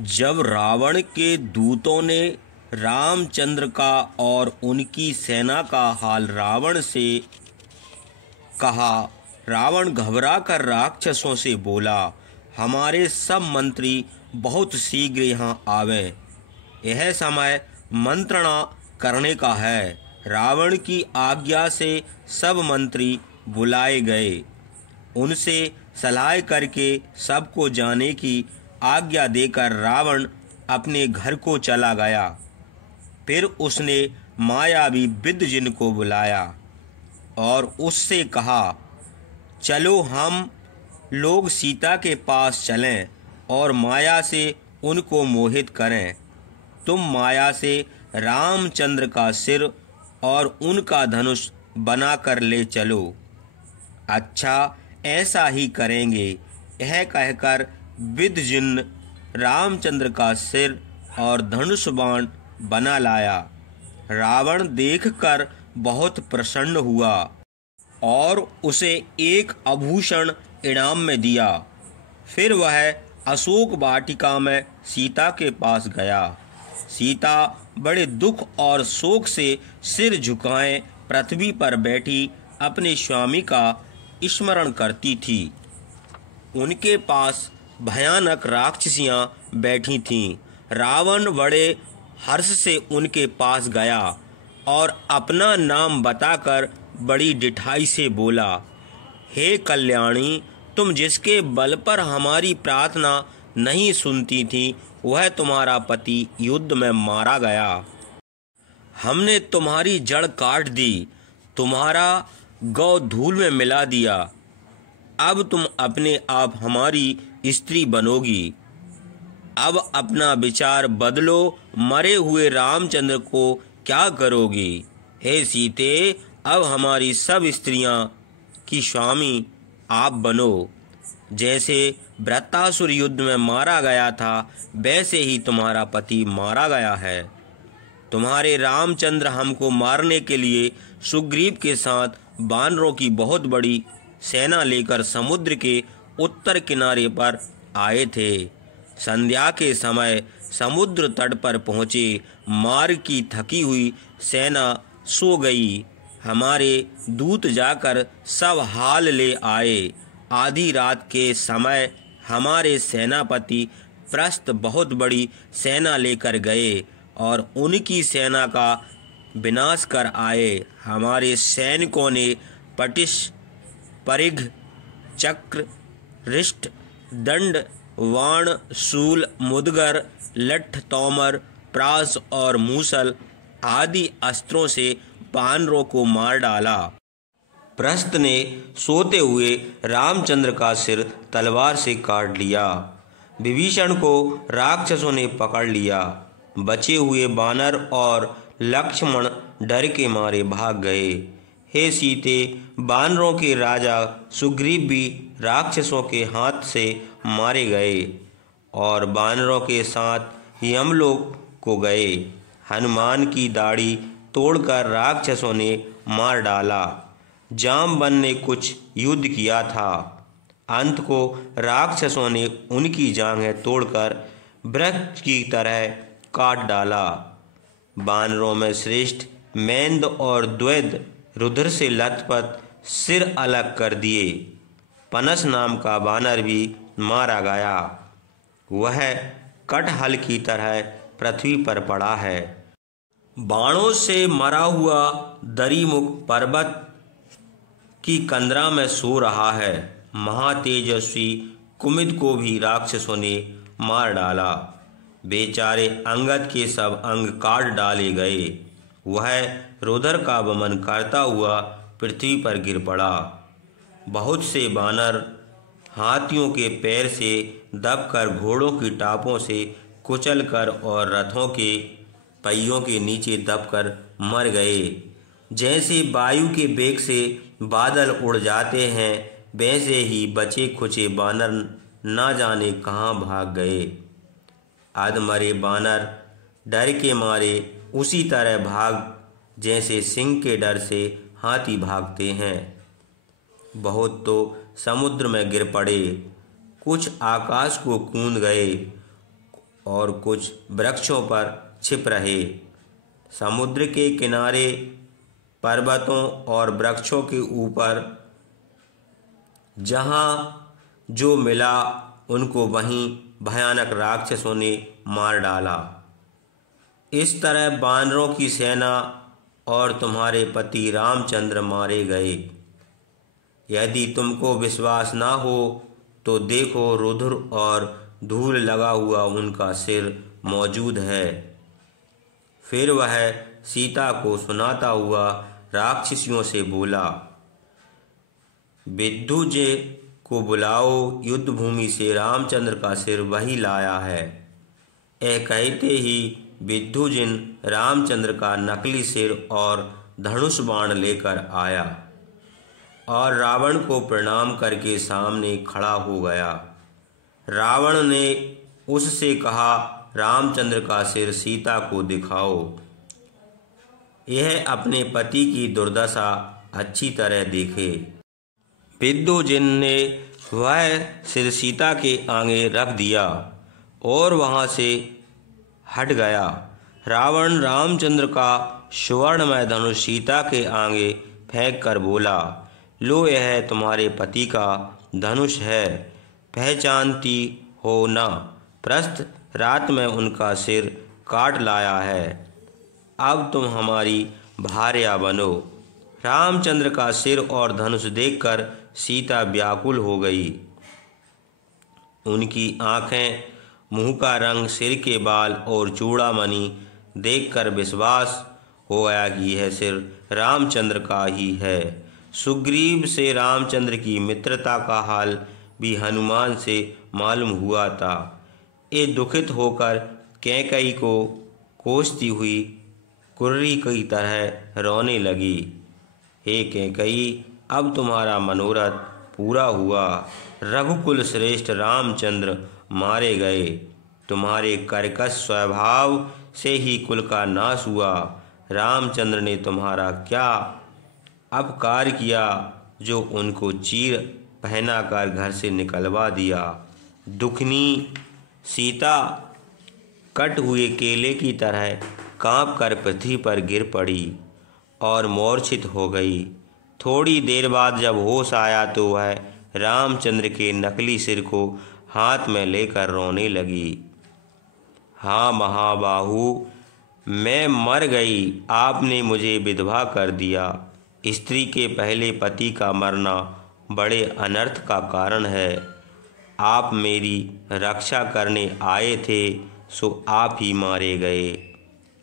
जब रावण के दूतों ने रामचंद्र का और उनकी सेना का हाल रावण से कहा, रावण घबरा कर राक्षसों से बोला, हमारे सब मंत्री बहुत शीघ्र यहाँ आवें। यह समय मंत्रणा करने का है। रावण की आज्ञा से सब मंत्री बुलाए गए। उनसे सलाह करके सबको जाने की आज्ञा देकर रावण अपने घर को चला गया। फिर उसने मायावी विद्यजिन को बुलाया और उससे कहा, चलो हम लोग सीता के पास चलें और माया से उनको मोहित करें। तुम माया से रामचंद्र का सिर और उनका धनुष बना कर ले चलो। अच्छा, ऐसा ही करेंगे। यह कहकर विद्यजिन रामचंद्र का सिर और धनुष बाण बना लाया। रावण देखकर बहुत प्रसन्न हुआ और उसे एक आभूषण इनाम में दिया। फिर वह अशोक वाटिका में सीता के पास गया। सीता बड़े दुख और शोक से सिर झुकाए पृथ्वी पर बैठी अपने स्वामी का स्मरण करती थी। उनके पास भयानक राक्षसियां बैठी थीं। रावण बड़े हर्ष से उनके पास गया और अपना नाम बताकर बड़ी डिठाई से बोला, हे कल्याणी, तुम जिसके बल पर हमारी प्रार्थना नहीं सुनती थी, वह तुम्हारा पति युद्ध में मारा गया। हमने तुम्हारी जड़ काट दी, तुम्हारा गौ धूल में मिला दिया। अब तुम अपने आप हमारी स्त्री बनोगी। अब अपना विचार बदलो, मरे हुए रामचंद्र को क्या करोगी? हे सीते, अब हमारी सब स्त्रियां की स्वामी आप बनो। जैसे वृत्तासुर युद्ध में मारा गया था, वैसे ही तुम्हारा पति मारा गया है। तुम्हारे रामचंद्र हमको मारने के लिए सुग्रीव के साथ वानरों की बहुत बड़ी सेना लेकर समुद्र के उत्तर किनारे पर आए थे। संध्या के समय समुद्र तट पर पहुँचे। मार्ग की थकी हुई सेना सो गई। हमारे दूत जाकर सब हाल ले आए। आधी रात के समय हमारे सेनापति प्रस्थ बहुत बड़ी सेना लेकर गए और उनकी सेना का विनाश कर आए। हमारे सैनिकों ने पटिश, परिघ, चक्र, रिष्ट, दंड, वाण, शूल, मुदगर, लठ, तोमर, प्रास और मूसल आदि अस्त्रों से वानरों को मार डाला। प्रस्थ ने सोते हुए रामचंद्र का सिर तलवार से काट लिया। विभीषण को राक्षसों ने पकड़ लिया। बचे हुए वानर और लक्ष्मण डर के मारे भाग गए। हे सीते, वानरों के राजा सुग्रीव भी राक्षसों के हाथ से मारे गए और वानरों के साथ यमलोक को गए। हनुमान की दाढ़ी तोड़कर राक्षसों ने मार डाला। जामवन ने कुछ युद्ध किया था। अंत को राक्षसों ने उनकी जांघें तोड़कर वृक्ष की तरह काट डाला। वानरों में श्रेष्ठ मैंद और द्वैध रुधिर से लथपथ सिर अलग कर दिए। पनस नाम का वानर भी मारा गया। वह कटहल की तरह पृथ्वी पर पड़ा है। बाणों से मरा हुआ दरीमुख पर्वत की कंदरा में सो रहा है। महातेजस्वी कुमिद को भी राक्षसों ने मार डाला। बेचारे अंगद के सब अंग काट डाले गए। वह रुधिर का वमन करता हुआ पृथ्वी पर गिर पड़ा। बहुत से वानर हाथियों के पैर से दबकर, घोड़ों की टापों से कुचलकर और रथों के पहियों के नीचे दबकर मर गए। जैसे वायु के वेग से बादल उड़ जाते हैं, वैसे ही बचे खुचे वानर न जाने कहाँ भाग गए। अधमरे वानर डर के मारे उसी तरह भाग जैसे सिंह के डर से हाथी भागते हैं। बहुत तो समुद्र में गिर पड़े, कुछ आकाश को कूद गए, और कुछ वृक्षों पर छिप रहे। समुद्र के किनारे पर्वतों और वृक्षों के ऊपर जहाँ जो मिला उनको वहीं भयानक राक्षसों ने मार डाला। इस तरह बानरों की सेना और तुम्हारे पति रामचंद्र मारे गए। यदि तुमको विश्वास ना हो तो देखो, रुधिर और धूल लगा हुआ उनका सिर मौजूद है। फिर वह सीता को सुनाता हुआ राक्षसियों से बोला, विद्युजे को बुलाओ, युद्ध भूमि से रामचंद्र का सिर वही लाया है। यह कहते ही विद्युजिन रामचंद्र का नकली सिर और धनुष बाण लेकर आया और रावण को प्रणाम करके सामने खड़ा हो गया। रावण ने उससे कहा, रामचंद्र का सिर सीता को दिखाओ। यह अपने पति की दुर्दशा अच्छी तरह देखे। विद्युजिन ने वह सिर सीता के आगे रख दिया और वहां से हट गया। रावण रामचंद्र का सुवर्णमय धनुष सीता के आगे फेंक कर बोला, लो, यह तुम्हारे पति का धनुष है, पहचानती हो ना? प्रस्थ रात में उनका सिर काट लाया है। अब तुम हमारी भार्या बनो। रामचंद्र का सिर और धनुष देखकर सीता व्याकुल हो गई। उनकी आंखें, मुंह का रंग, सिर के बाल और चूड़ामणि देखकर विश्वास हो गया कि यह सिर रामचंद्र का ही है। सुग्रीव से रामचंद्र की मित्रता का हाल भी हनुमान से मालूम हुआ था। ये दुखित होकर कैकई को कोसती हुई कुर्री की तरह रोने लगी। हे कैकई, अब तुम्हारा मनोरथ पूरा हुआ। रघुकुल श्रेष्ठ रामचंद्र मारे गए। तुम्हारे कर्कश स्वभाव से ही कुल का नाश हुआ। रामचंद्र ने तुम्हारा क्या अपकार किया जो उनको चीर पहनाकर घर से निकलवा दिया। दुखनी सीता कट हुए केले की तरह कांप कर पृथ्वी पर गिर पड़ी और मूर्छित हो गई। थोड़ी देर बाद जब होश आया तो वह रामचंद्र के नकली सिर को हाथ में लेकर रोने लगी। हाँ महाबाहु, मैं मर गई। आपने मुझे विधवा कर दिया। स्त्री के पहले पति का मरना बड़े अनर्थ का कारण है। आप मेरी रक्षा करने आए थे, सो आप ही मारे गए।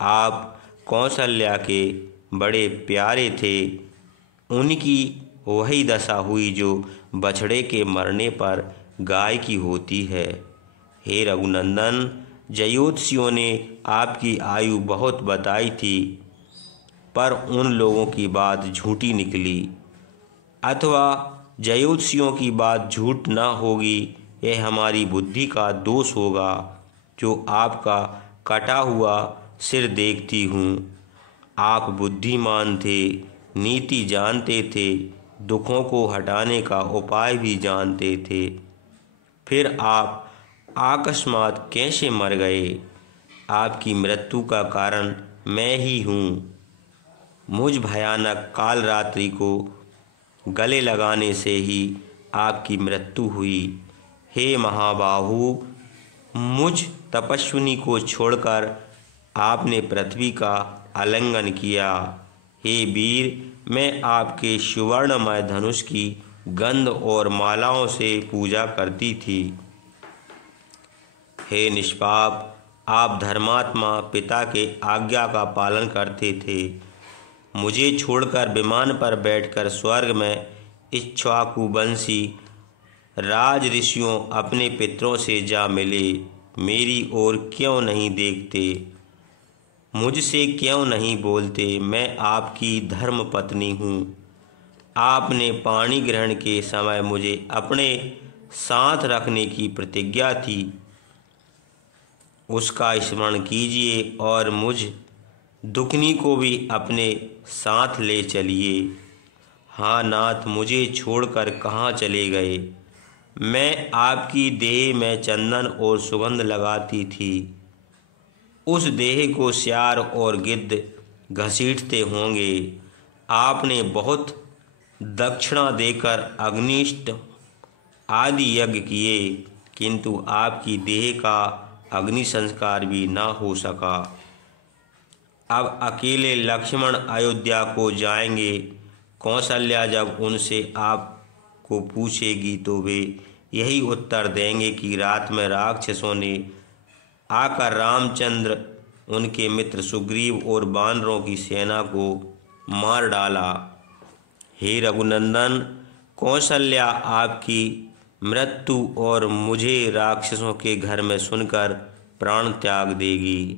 आप कौशल्या के बड़े प्यारे थे। उनकी वही दशा हुई जो बछड़े के मरने पर गाय की होती है। हे रघुनंदन, जयोतिषियों ने आपकी आयु बहुत बताई थी, पर उन लोगों की बात झूठी निकली। अथवा जयोतिषियों की बात झूठ ना होगी, यह हमारी बुद्धि का दोष होगा जो आपका कटा हुआ सिर देखती हूँ। आप बुद्धिमान थे, नीति जानते थे, दुखों को हटाने का उपाय भी जानते थे। फिर आप अकस्मात कैसे मर गए? आपकी मृत्यु का कारण मैं ही हूँ। मुझ भयानक काल रात्रि को गले लगाने से ही आपकी मृत्यु हुई। हे महाबाहु, मुझ तपस्विनी को छोड़कर आपने पृथ्वी का आलिंगन किया। हे वीर, मैं आपके सुवर्णमय धनुष की गंध और मालाओं से पूजा करती थी। हे निष्पाप, आप धर्मात्मा पिता के आज्ञा का पालन करते थे। मुझे छोड़कर विमान पर बैठकर स्वर्ग में इक्ष्वाकुवंशी राज ऋषियों अपने पितरों से जा मिले। मेरी ओर क्यों नहीं देखते? मुझसे क्यों नहीं बोलते? मैं आपकी धर्म पत्नी हूँ। आपने पाणी ग्रहण के समय मुझे अपने साथ रखने की प्रतिज्ञा थी, उसका स्मरण कीजिए और मुझ दुखनी को भी अपने साथ ले चलिए। हाँ नाथ, मुझे छोड़कर कहाँ चले गए? मैं आपकी देह में चंदन और सुगंध लगाती थी। उस देह को सियार और गिद्ध घसीटते होंगे। आपने बहुत दक्षिणा देकर अग्निष्ट आदि यज्ञ किए, किंतु आपकी देह का अग्नि संस्कार भी न हो सका। अब अकेले लक्ष्मण अयोध्या को जाएंगे। कौशल्या जब उनसे आपको पूछेगी तो वे यही उत्तर देंगे कि रात में राक्षसों ने आकर रामचंद्र, उनके मित्र सुग्रीव और वानरों की सेना को मार डाला। हे रघुनंदन, कौशल्या आपकी मृत्यु और मुझे राक्षसों के घर में सुनकर प्राण त्याग देगी।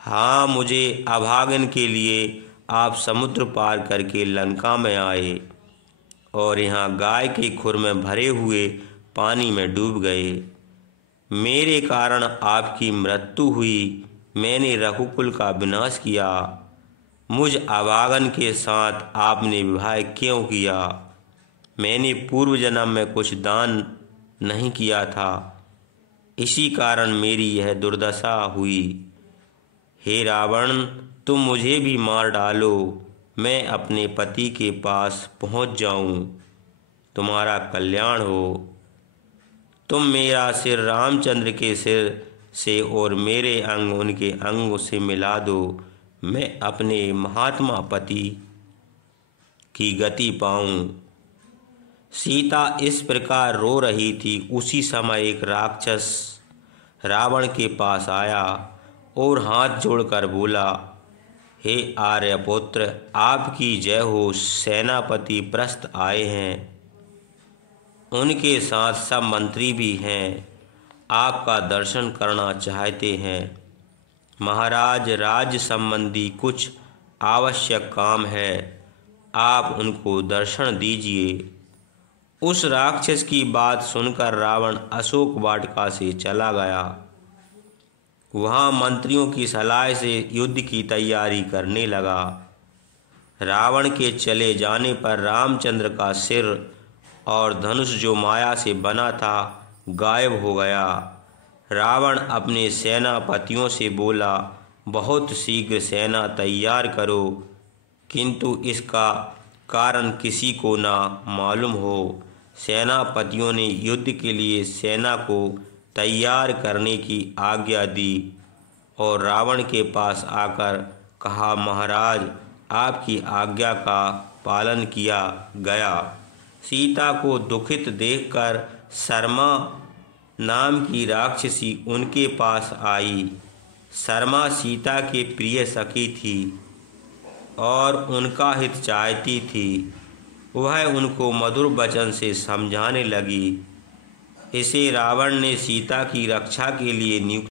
हाँ, मुझे अभागन के लिए आप समुद्र पार करके लंका में आए और यहाँ गाय के खुर में भरे हुए पानी में डूब गए। मेरे कारण आपकी मृत्यु हुई। मैंने रघुकुल का विनाश किया। मुझ अभागन के साथ आपने विवाह क्यों किया? मैंने पूर्व जन्म में कुछ दान नहीं किया था, इसी कारण मेरी यह दुर्दशा हुई। हे रावण, तुम मुझे भी मार डालो, मैं अपने पति के पास पहुंच जाऊं, तुम्हारा कल्याण हो। तुम मेरा सिर रामचंद्र के सिर से और मेरे अंग उनके अंग से मिला दो, मैं अपने महात्मा पति की गति पाऊं। सीता इस प्रकार रो रही थी। उसी समय एक राक्षस रावण के पास आया और हाथ जोड़कर बोला, हे आर्यपुत्र, आपकी जय हो। सेनापति प्रस्थ आए हैं, उनके साथ सब मंत्री भी हैं, आपका दर्शन करना चाहते हैं। महाराज, राज्य संबंधी कुछ आवश्यक काम है, आप उनको दर्शन दीजिए। उस राक्षस की बात सुनकर रावण अशोक वाटिका से चला गया। वहाँ मंत्रियों की सलाह से युद्ध की तैयारी करने लगा। रावण के चले जाने पर रामचंद्र का सिर और धनुष जो माया से बना था गायब हो गया। रावण अपने सेनापतियों से बोला, बहुत शीघ्र सेना तैयार करो, किंतु इसका कारण किसी को ना मालूम हो। सेनापतियों ने युद्ध के लिए सेना को तैयार करने की आज्ञा दी और रावण के पास आकर कहा, महाराज, आपकी आज्ञा का पालन किया गया। सीता को दुखित देखकर शर्मा नाम की राक्षसी उनके पास आई। शर्मा सीता के प्रिय सखी थी और उनका हित चाहती थी। वह उनको मधुर वचन से समझाने लगी। इसे रावण ने सीता की रक्षा के लिए नियुक्त